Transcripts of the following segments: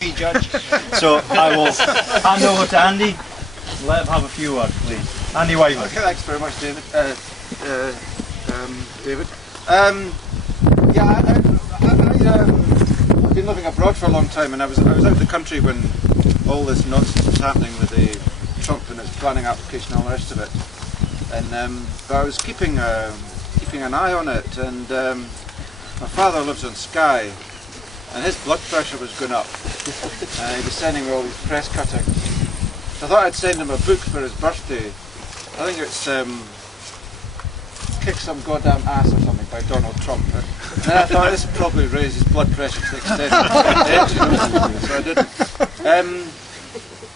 Judge. So I will hand over to Andy. Let him have a few words, please. Andy Wightman. Okay, thanks very much, David. David. I've been living abroad for a long time, and I was out of the country when all this nonsense was happening with the Trump and his planning application and all the rest of it. And but I was keeping an eye on it, and my father lives on Skye, and his blood pressure was going up. He was sending me all these press cuttings. So I thought I'd send him a book for his birthday. I think it's Kick Some Goddamn Ass or something by Donald Trump. And I thought this would probably raise his blood pressure to the extent so I didn't.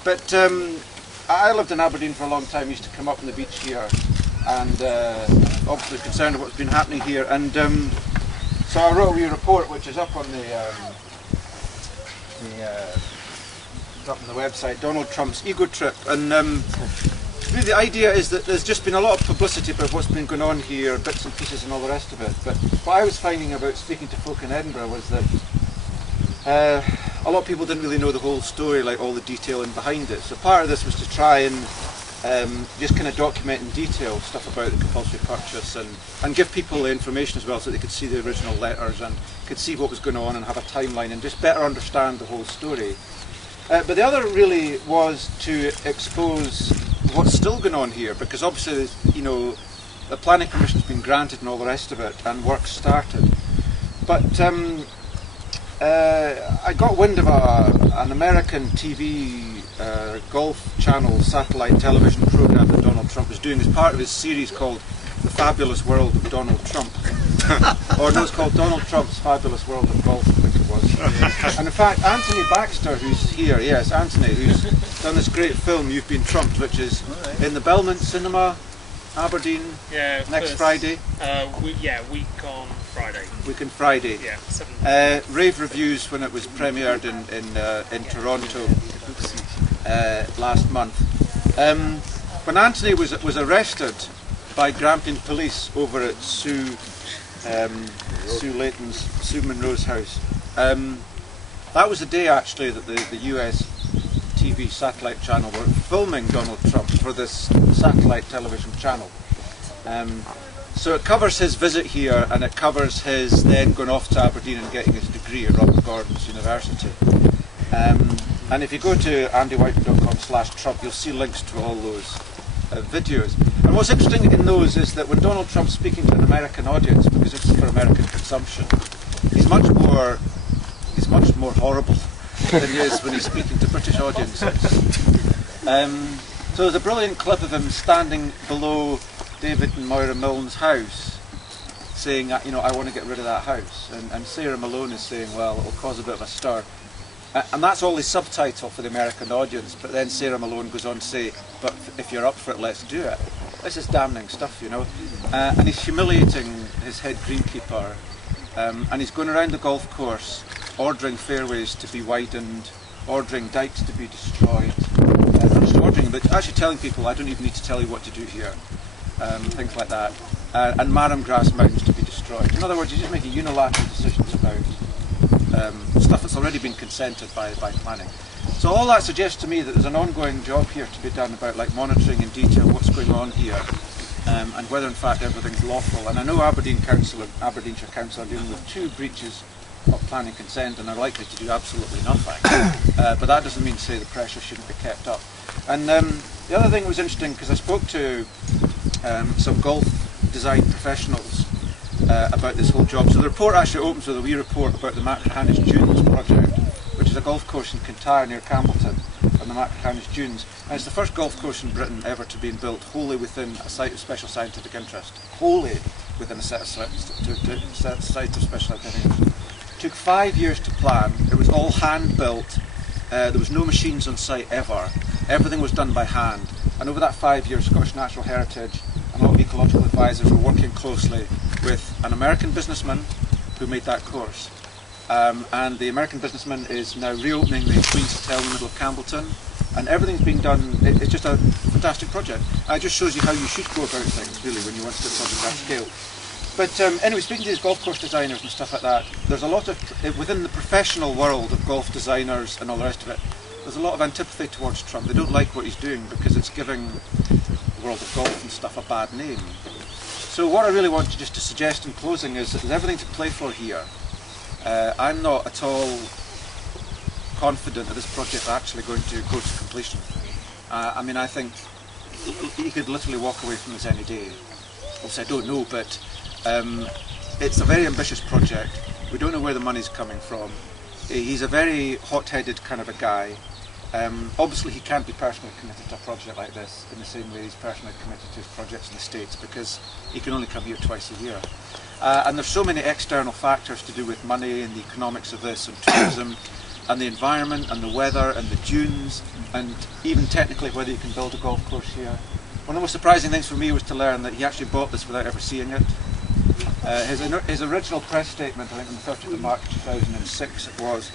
But I lived in Aberdeen for a long time. I used to come up on the beach here, and obviously concerned about what's been happening here. And so I wrote a wee report, which is up on up on the website, Donald Trump's Ego Trip. And really the idea is that there's just been a lot of publicity about what's been going on here, bits and pieces and all the rest of it. But what I was finding about speaking to folk in Edinburgh was that a lot of people didn't really know the whole story, like all the detail in behind it. So part of this was to try and just kind of document in detail stuff about the compulsory purchase and give people the information as well, so they could see the original letters and could see what was going on and have a timeline and just better understand the whole story. But the other really was to expose what's still going on here, because obviously, you know, the planning permission's been granted and all the rest of it, and work started. But I got wind of an American TV Golf Channel satellite television program that Donald Trump was doing as part of his series called The Fabulous World of Donald Trump. Or no, it's called Donald Trump's Fabulous World of Golf, I think it was. And in fact, Anthony Baxter, who's here, yes, Anthony, who's done this great film, You've Been Trumped, which is in the Belmont Cinema, Aberdeen, next Friday. Week on Friday. Week on Friday. Yeah, rave reviews when it was premiered in Toronto last month. When Anthony was arrested by Grampian police over at Sue Monroe's house, that was the day actually that the US TV satellite channel were filming Donald Trump for this satellite television channel. So it covers his visit here, and it covers his then going off to Aberdeen and getting his degree at Robert Gordon's University. And if you go to andywhitman.com/Trump, you'll see links to all those videos. And what's interesting in those is that when Donald Trump's speaking to an American audience, because it's for American consumption, he's much more horrible than he is when he's speaking to British audiences. So there's a brilliant clip of him standing below David and Moira Milne's house, saying, you know, I want to get rid of that house. And Sarah Malone is saying, well, it'll cause a bit of a stir. And that's all the subtitle for the American audience, but then Sarah Malone goes on to say, but if you're up for it, let's do it. This is damning stuff, you know. And he's humiliating his head greenkeeper, and he's going around the golf course ordering fairways to be widened, ordering dikes to be destroyed, not just ordering them, but actually telling people, I don't even need to tell you what to do here, things like that, and marram grass mountains to be destroyed. In other words, he's just making unilateral decisions about stuff that's already been consented by planning. So all that suggests to me that there's an ongoing job here to be done about like monitoring in detail what's going on here, and whether in fact everything's lawful. And I know Aberdeenshire Council are dealing with 2 breaches of planning consent and are likely to do absolutely nothing. But that doesn't mean to say the pressure shouldn't be kept up. And the other thing was interesting, because I spoke to some golf design professionals about this whole job. So the report actually opens with a wee report about the Machrihanish Dunes project, which is a golf course in Kintyre near Campbellton on the Machrihanish Dunes. And it's the first golf course in Britain ever to be built wholly within a site of special scientific interest. Wholly within a site of special scientific interest. It took 5 years to plan. It was all hand built. There was no machines on site ever. Everything was done by hand. And over that 5 years, Scottish Natural Heritage and a lot of ecological advisors were working closely with an American businessman who made that course. And the American businessman is now reopening the Queen's Hotel in the middle of Campbellton, and everything's being done. It's just a fantastic project. It just shows you how you should go about things, really, when you want to do a project at that scale. But anyway, speaking to these golf course designers and stuff like that, there's a lot of, within the professional world of golf designers and all the rest of it, there's a lot of antipathy towards Trump. They don't like what he's doing because it's giving the world of golf and stuff a bad name. So what I really want to just to suggest in closing is that there's everything to play for here. I'm not at all confident that this project is actually going to go to completion. I mean, I think he could literally walk away from this any day. Obviously I don't know, but it's a very ambitious project. We don't know where the money's coming from. He's a very hot-headed kind of a guy. Obviously he can't be personally committed to a project like this in the same way he's personally committed to his projects in the States, because he can only come here twice a year. And there's so many external factors to do with money and the economics of this and tourism and the environment and the weather and the dunes and even technically whether you can build a golf course here. One of the most surprising things for me was to learn that he actually bought this without ever seeing it. His original press statement, I think on the 30th of March 2006 it was,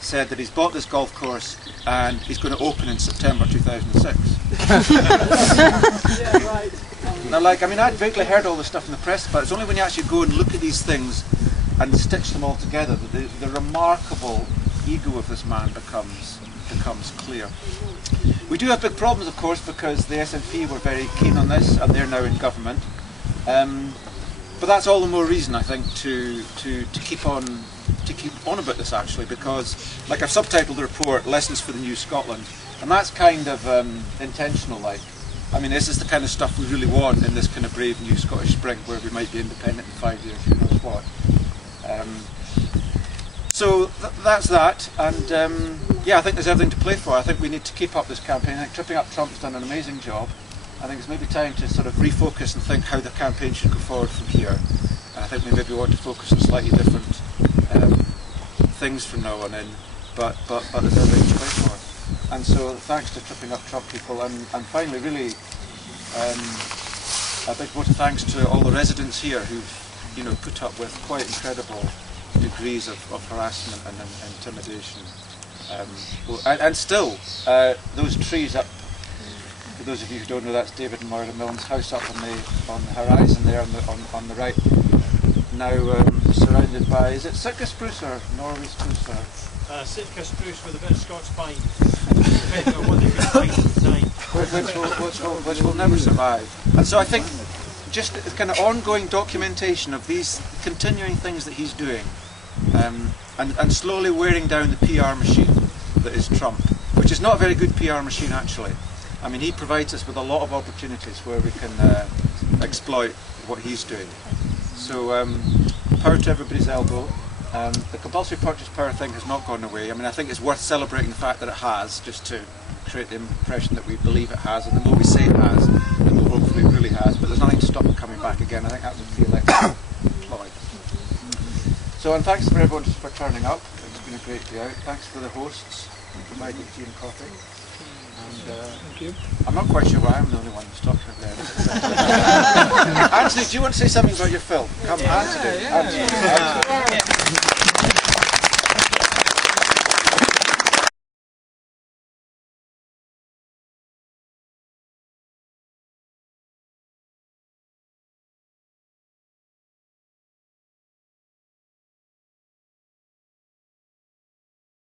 said that he's bought this golf course and he's going to open in September 2006. Yeah, right. Now, like, I mean, I'd vaguely heard all this stuff in the press, but it's only when you actually go and look at these things and stitch them all together that the remarkable ego of this man becomes clear. We do have big problems, of course, because the SNP were very keen on this and they're now in government. But that's all the more reason, I think, to keep on about this, actually, because, like, I've subtitled the report "Lessons for the New Scotland," and that's kind of intentional. Like, I mean, this is the kind of stuff we really want in this kind of brave new Scottish spring, where we might be independent in 5 years, who knows what. So that's that, and yeah, I think there's everything to play for. I think we need to keep up this campaign. I think Tripping Up Trump's done an amazing job. I think it's maybe time to sort of refocus and think how the campaign should go forward from here. I think we maybe want to focus on slightly different things from now on in, but there's everything to play for. And so thanks to Tripping Up Trump people, and finally really a big vote of thanks to all the residents here who've put up with quite incredible degrees of harassment and intimidation. And still, those trees up, for those of you who don't know, that's David and Moira Milne's house up on the horizon there on the right, now surrounded by, is it Sitka spruce or Norway spruce? Sitka spruce with a bit of Scots pine, depending on what they can find inside. Which will never survive. And so I think just the kind of ongoing documentation of these continuing things that he's doing, and slowly wearing down the PR machine that is Trump, which is not a very good PR machine actually. I mean, he provides us with a lot of opportunities where we can exploit what he's doing. So power to everybody's elbow. The compulsory purchase power thing has not gone away. I mean, I think it's worth celebrating the fact that it has, just to create the impression that we believe it has, and the more we say it has, the more hopefully it really has, but there's nothing to stop it coming back again. I think that would be electoral ploy. So, and thanks for everyone for turning up. It's been a great day out. Thanks for the hosts who provided tea and coffee. And, Thank you. I'm not quite sure why I'm the only one who's talking about it. Anthony, do you want to say something about your film? Come, Anthony.